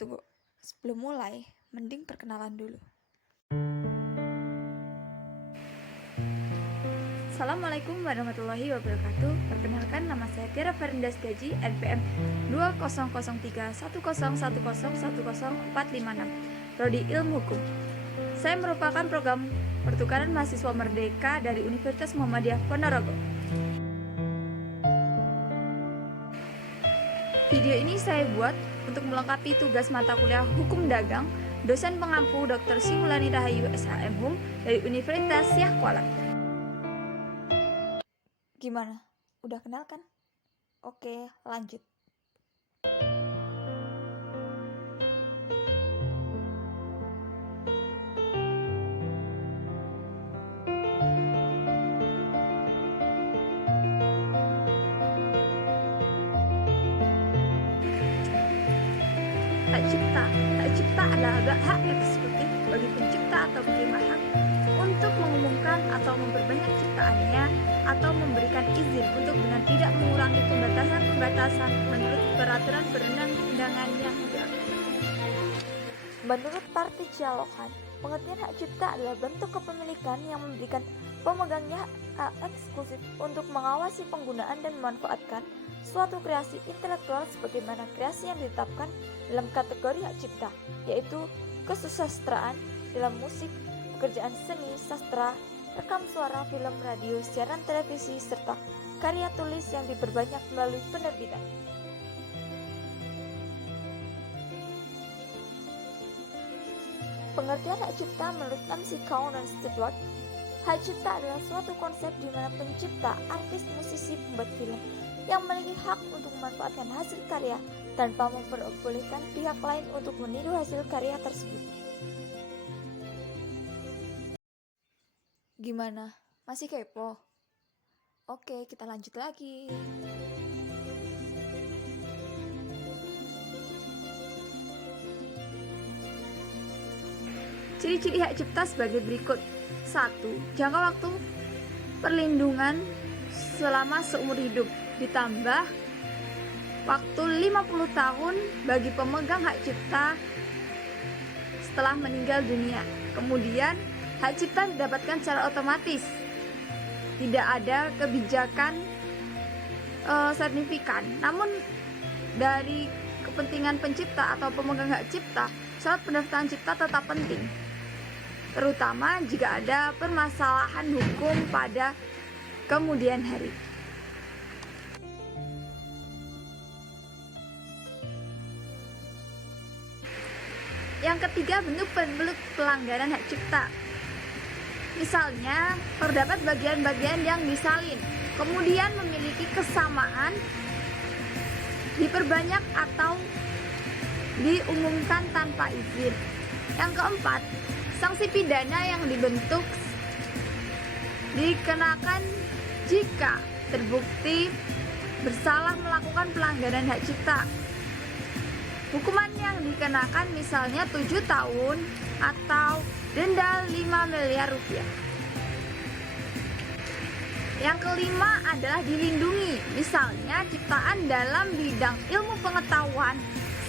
Tunggu. Sebelum mulai, mending perkenalan dulu. Assalamualaikum warahmatullahi wabarakatuh. Perkenalkan, nama saya Tiara Farindas Gaji, NPM 20031011010456, Prodi Ilmu Hukum. Saya merupakan program pertukaran mahasiswa merdeka dari Universitas Muhammadiyah Ponorogo. Video ini saya buat untuk melengkapi tugas mata kuliah Hukum Dagang dosen pengampu Dr. Simulani Rahayu SHM Hum dari Universitas Syah Kuala. Gimana? Udah kenal kan? Oke, lanjut. Hak cipta adalah hak eksekutif bagi pencipta atau penerima hak untuk mengumumkan atau memperbanyak ciptaannya atau memberikan izin untuk dengan tidak mengurangi pembatasan menurut peraturan perundang-undangan yang berlaku. Menurut Parti Cialokan, pengertian hak cipta adalah bentuk kepemilikan yang memberikan pemegangnya hak eksklusif untuk mengawasi penggunaan dan memanfaatkan suatu kreasi intelektual sebagaimana kreasi yang ditetapkan dalam kategori hak cipta, yaitu kesusastraan dalam musik, pekerjaan seni, sastra, rekam suara, film, radio, siaran televisi, serta karya tulis yang diperbanyak melalui penerbitan. Pengertian hak cipta menurut MC Cowan dan Stewart, hak cipta adalah suatu konsep di mana pencipta, artis, musisi, pembuat film yang memiliki hak untuk memanfaatkan hasil karya tanpa memperbolehkan pihak lain untuk meniru hasil karya tersebut. Gimana? Masih kepo? Oke, kita lanjut lagi. Ciri-ciri hak cipta sebagai berikut. 1. Jangka waktu perlindungan selama seumur hidup, ditambah waktu 50 tahun bagi pemegang hak cipta setelah meninggal dunia. Kemudian, hak cipta didapatkan secara otomatis. Tidak ada kebijakan signifikan. Namun, dari kepentingan pencipta atau pemegang hak cipta, syarat pendaftaran cipta tetap penting, terutama jika ada permasalahan hukum pada kemudian hari. Yang ketiga, bentuk pelanggaran hak cipta. Misalnya, terdapat bagian-bagian yang disalin, kemudian memiliki kesamaan, diperbanyak atau diumumkan tanpa izin. Yang keempat, sanksi pidana yang dibentuk dikenakan jika terbukti bersalah melakukan pelanggaran hak cipta. Hukuman yang dikenakan misalnya 7 tahun atau denda 5 miliar rupiah. Yang kelima adalah dilindungi, misalnya ciptaan dalam bidang ilmu pengetahuan,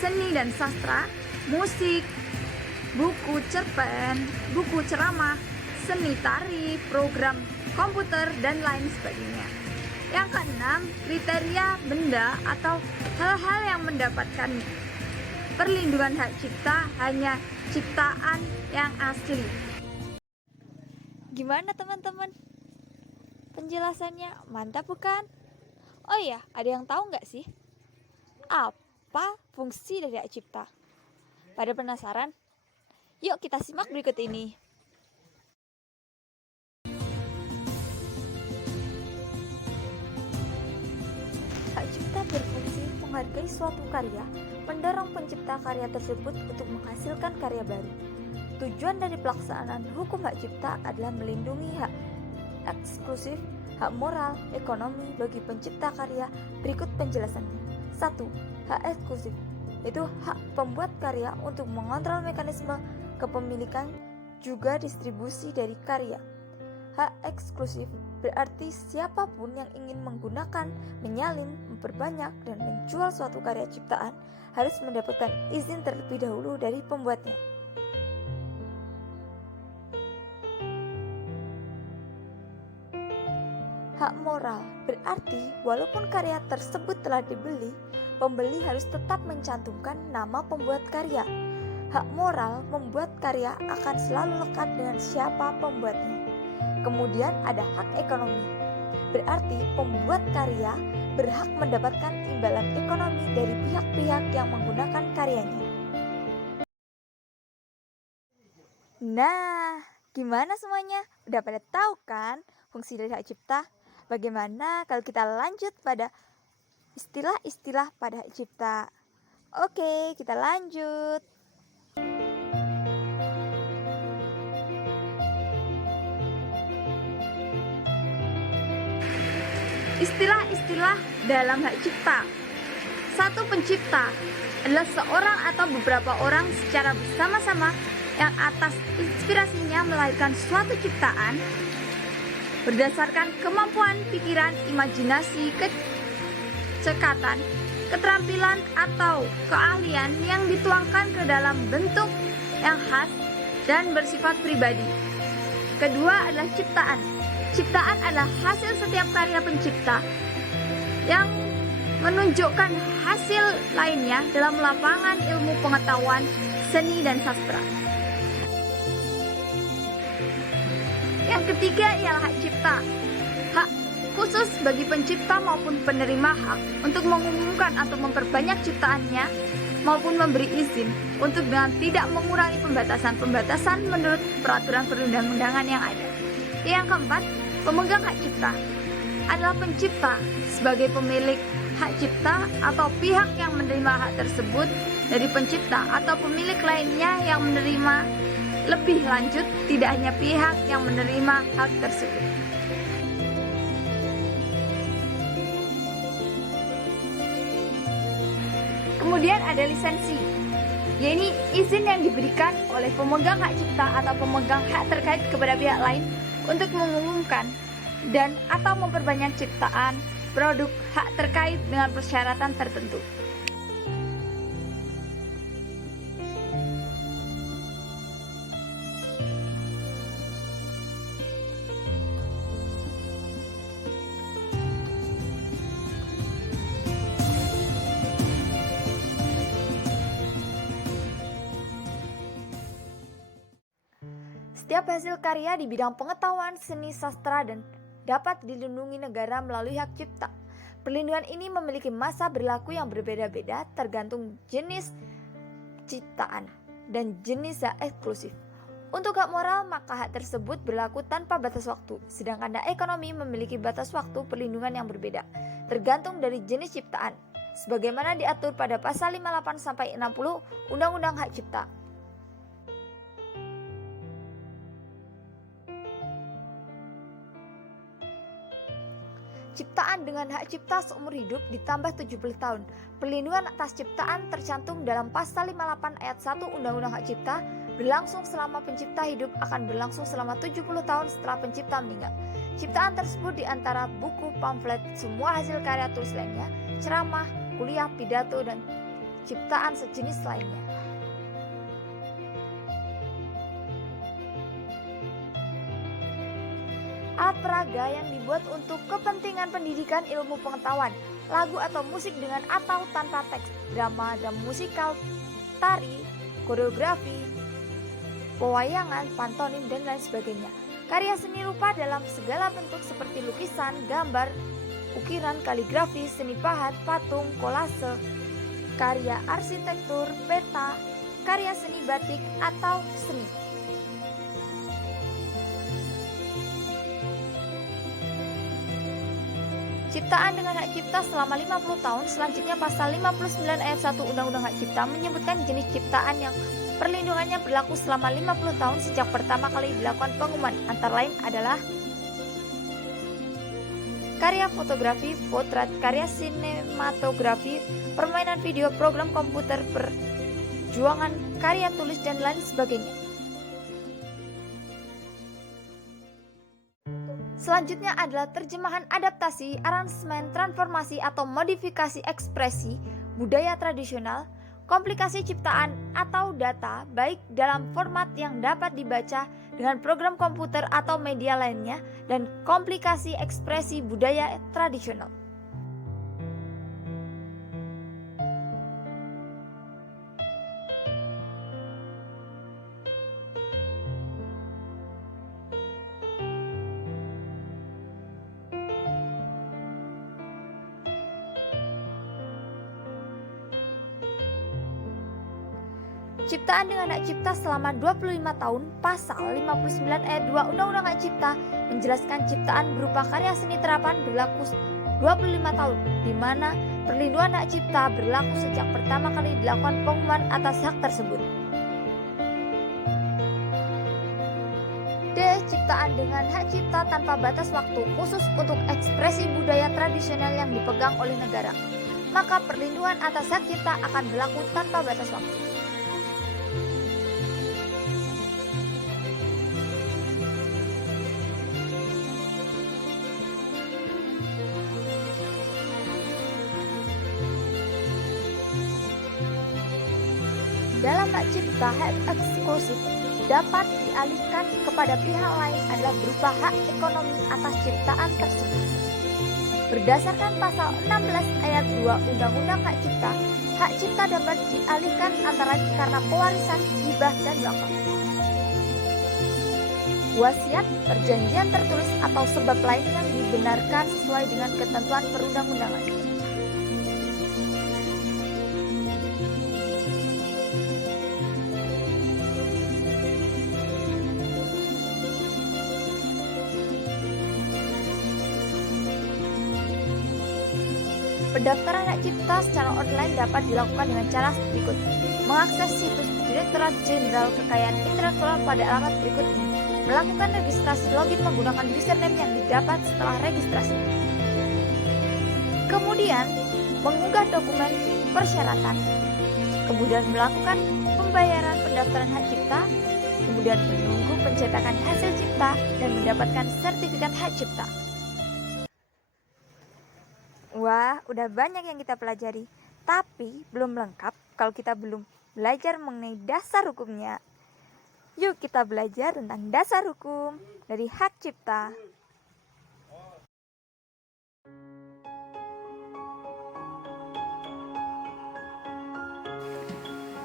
seni dan sastra, musik, buku cerpen, buku ceramah, seni tari, program komputer, dan lain sebagainya. Yang keenam, kriteria benda atau hal-hal yang mendapatkan perlindungan hak cipta hanya ciptaan yang asli. Gimana teman-teman? Penjelasannya mantap bukan? Oh iya, ada yang tahu nggak sih apa fungsi dari hak cipta? Pada penasaran? Yuk kita simak berikut ini. Hak cipta berfungsi menghargai suatu karya, mendorong pencipta karya tersebut untuk menghasilkan karya baru. Tujuan dari pelaksanaan hukum hak cipta adalah melindungi hak eksklusif, hak moral, ekonomi bagi pencipta karya. Berikut penjelasannya. 1. Hak eksklusif, yaitu hak pembuat karya untuk mengontrol mekanisme kepemilikan juga distribusi dari karya. Hak eksklusif berarti siapapun yang ingin menggunakan, menyalin, memperbanyak, dan menjual suatu karya ciptaan harus mendapatkan izin terlebih dahulu dari pembuatnya. Hak moral berarti walaupun karya tersebut telah dibeli, pembeli harus tetap mencantumkan nama pembuat karya. Hak moral membuat karya akan selalu lekat dengan siapa pembuatnya. Kemudian ada hak ekonomi, berarti pembuat karya berhak mendapatkan imbalan ekonomi dari pihak-pihak yang menggunakan karyanya. Nah, gimana semuanya? Udah pada tahu kan fungsi dari hak cipta? Bagaimana kalau kita lanjut pada istilah-istilah pada hak cipta? Oke, kita lanjut. Istilah-istilah dalam hak cipta. Satu pencipta adalah seorang atau beberapa orang secara bersama-sama yang atas inspirasinya melahirkan suatu ciptaan berdasarkan kemampuan pikiran, imajinasi, kecekatan, keterampilan atau keahlian yang dituangkan ke dalam bentuk yang khas dan bersifat pribadi. Kedua adalah ciptaan. Ciptaan adalah hasil setiap karya pencipta yang menunjukkan hasil lainnya dalam lapangan ilmu pengetahuan, seni, dan sastra. Yang ketiga ialah hak cipta. Hak khusus bagi pencipta maupun penerima hak untuk mengumumkan atau memperbanyak ciptaannya maupun memberi izin untuk dengan tidak mengurangi pembatasan-pembatasan menurut peraturan perundang-undangan yang ada. Yang keempat, pemegang hak cipta adalah pencipta sebagai pemilik hak cipta atau pihak yang menerima hak tersebut dari pencipta atau pemilik lainnya yang menerima. Lebih lanjut, tidak hanya pihak yang menerima hak tersebut. Kemudian ada lisensi, yaitu izin yang diberikan oleh pemegang hak cipta atau pemegang hak terkait kepada pihak lain untuk mengumumkan dan atau memperbanyak ciptaan, produk, hak terkait dengan persyaratan tertentu. Setiap hasil karya di bidang pengetahuan, seni, sastra, dan dapat dilindungi negara melalui hak cipta. Perlindungan ini memiliki masa berlaku yang berbeda-beda tergantung jenis ciptaan dan jenis hak eksklusif. Untuk hak moral, maka hak tersebut berlaku tanpa batas waktu, sedangkan hak ekonomi memiliki batas waktu perlindungan yang berbeda, tergantung dari jenis ciptaan, sebagaimana diatur pada pasal 58-60 Undang-Undang Hak Cipta. Ciptaan dengan hak cipta seumur hidup ditambah 70 tahun. Perlindungan atas ciptaan tercantum dalam pasal 58 ayat 1 Undang-Undang Hak Cipta, berlangsung selama pencipta hidup akan berlangsung selama 70 tahun setelah pencipta meninggal. Ciptaan tersebut diantara buku, pamflet, semua hasil karya tulis lainnya, ceramah, kuliah, pidato, dan ciptaan sejenis lainnya. Alat peraga yang dibuat untuk kepentingan pendidikan ilmu pengetahuan, lagu atau musik dengan atau tanpa teks, drama, drama musikal, tari, koreografi, pewayangan, pantomim, dan lain sebagainya. Karya seni rupa dalam segala bentuk seperti lukisan, gambar, ukiran, kaligrafi, seni pahat, patung, kolase, karya arsitektur, peta, karya seni batik, atau seni. Ciptaan dengan hak cipta selama 50 tahun. Selanjutnya pasal 59 ayat 1 Undang-Undang Hak Cipta menyebutkan jenis ciptaan yang perlindungannya berlaku selama 50 tahun sejak pertama kali dilakukan pengumuman. Antara lain adalah karya fotografi, potret, karya sinematografi, permainan video, program komputer, perjuangan, karya tulis, dan lain sebagainya. Selanjutnya adalah terjemahan, adaptasi, aransemen, transformasi atau modifikasi ekspresi budaya tradisional, komplikasi ciptaan atau data baik dalam format yang dapat dibaca dengan program komputer atau media lainnya, dan komplikasi ekspresi budaya tradisional. Ciptaan dengan hak cipta selama 25 tahun. Pasal 59 ayat 2 Undang-Undang Hak Cipta menjelaskan ciptaan berupa karya seni terapan berlaku 25 tahun, di mana perlindungan hak cipta berlaku sejak pertama kali dilakukan pengumuman atas hak tersebut. D. Ciptaan dengan hak cipta tanpa batas waktu khusus untuk ekspresi budaya tradisional yang dipegang oleh negara, maka perlindungan atas hak cipta akan berlaku tanpa batas waktu. Dalam hak cipta, hak eksklusif dapat dialihkan kepada pihak lain adalah berupa hak ekonomi atas ciptaan tersebut. Berdasarkan pasal 16 ayat 2 Undang-Undang Hak Cipta dapat dialihkan antara lain karena pewarisan, hibah, dan wakaf. Wasiat, perjanjian tertulis atau sebab lain yang dibenarkan sesuai dengan ketentuan perundang-undangan. Pendaftaran hak cipta secara online dapat dilakukan dengan cara berikut. Mengakses situs Direktorat Jenderal Kekayaan Intelektual pada alamat berikut ini. Melakukan registrasi login menggunakan username yang didapat setelah registrasi. Kemudian, mengunggah dokumen persyaratan. Kemudian melakukan pembayaran pendaftaran hak cipta. Kemudian menunggu pencetakan hasil cipta dan mendapatkan sertifikat hak cipta. Wah, udah banyak yang kita pelajari, tapi belum lengkap kalau kita belum belajar mengenai dasar hukumnya. Yuk kita belajar tentang dasar hukum dari hak cipta.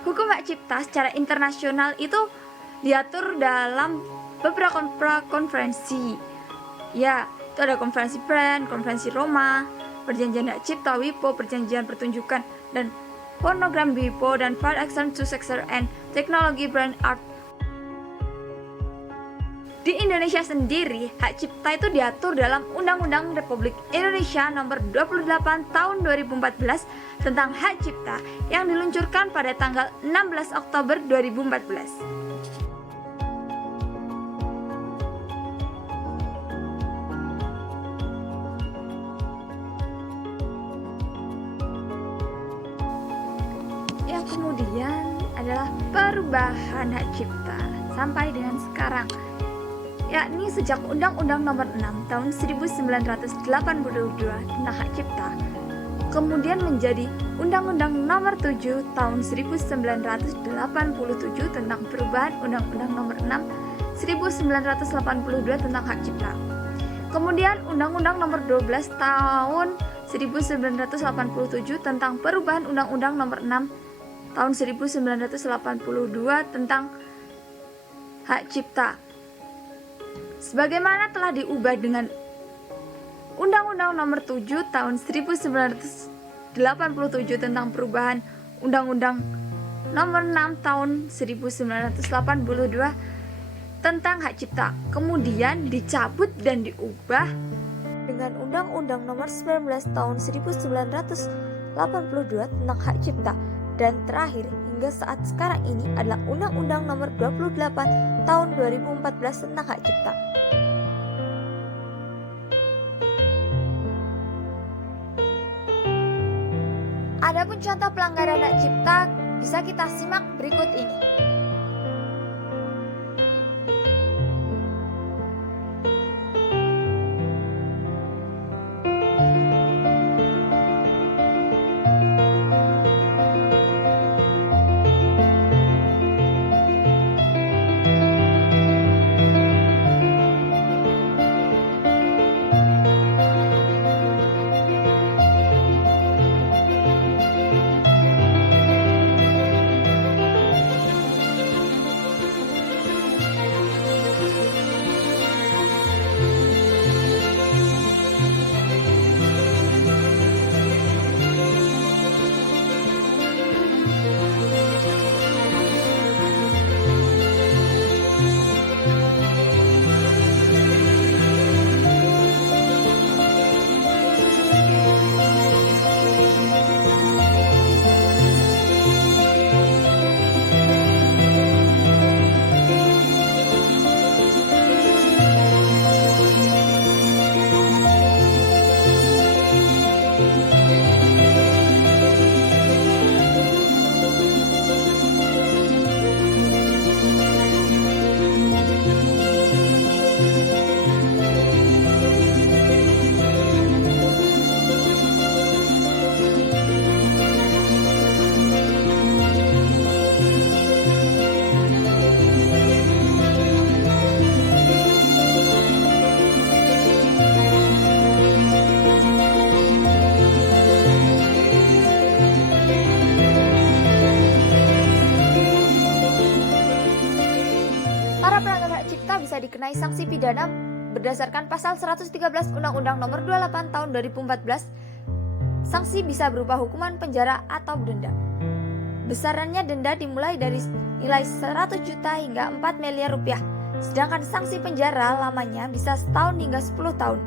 Hukum hak cipta secara internasional itu diatur dalam beberapa konferensi. Ya, itu ada konferensi Bern, konferensi Roma, perjanjian hak cipta WIPO, perjanjian pertunjukan dan fonogram WIPO, dan File Excellence to Successor and Technology Brand Art. Di Indonesia sendiri, hak cipta itu diatur dalam Undang-Undang Republik Indonesia Nomor 28 Tahun 2014 tentang hak cipta yang diluncurkan pada tanggal 16 Oktober 2014. Kemudian adalah perubahan hak cipta sampai dengan sekarang, yakni sejak Undang-Undang Nomor 6 Tahun 1982 tentang hak cipta, kemudian menjadi Undang-Undang Nomor 7 Tahun 1987 tentang perubahan Undang-Undang Nomor 6 1982 tentang hak cipta. Kemudian Undang-Undang Nomor 12 Tahun 1987 tentang perubahan Undang-Undang Nomor 6 Tahun 1982 tentang hak cipta. Sebagaimana telah diubah dengan Undang-Undang Nomor 7 Tahun 1987 tentang perubahan Undang-Undang Nomor 6 Tahun 1982 tentang hak cipta, kemudian dicabut dan diubah dengan Undang-Undang Nomor 19 Tahun 1982 tentang hak cipta. Dan terakhir hingga saat sekarang ini adalah Undang-Undang Nomor 28 Tahun 2014 tentang hak cipta. Adapun contoh pelanggaran hak cipta bisa kita simak berikut ini. Para pelanggar hak cipta bisa dikenai sanksi pidana berdasarkan pasal 113 Undang-Undang Nomor 28 Tahun 2014. Sanksi bisa berupa hukuman penjara atau denda. Besarannya denda dimulai dari nilai 100 juta hingga 4 miliar rupiah. Sedangkan sanksi penjara lamanya bisa setahun hingga 10 tahun.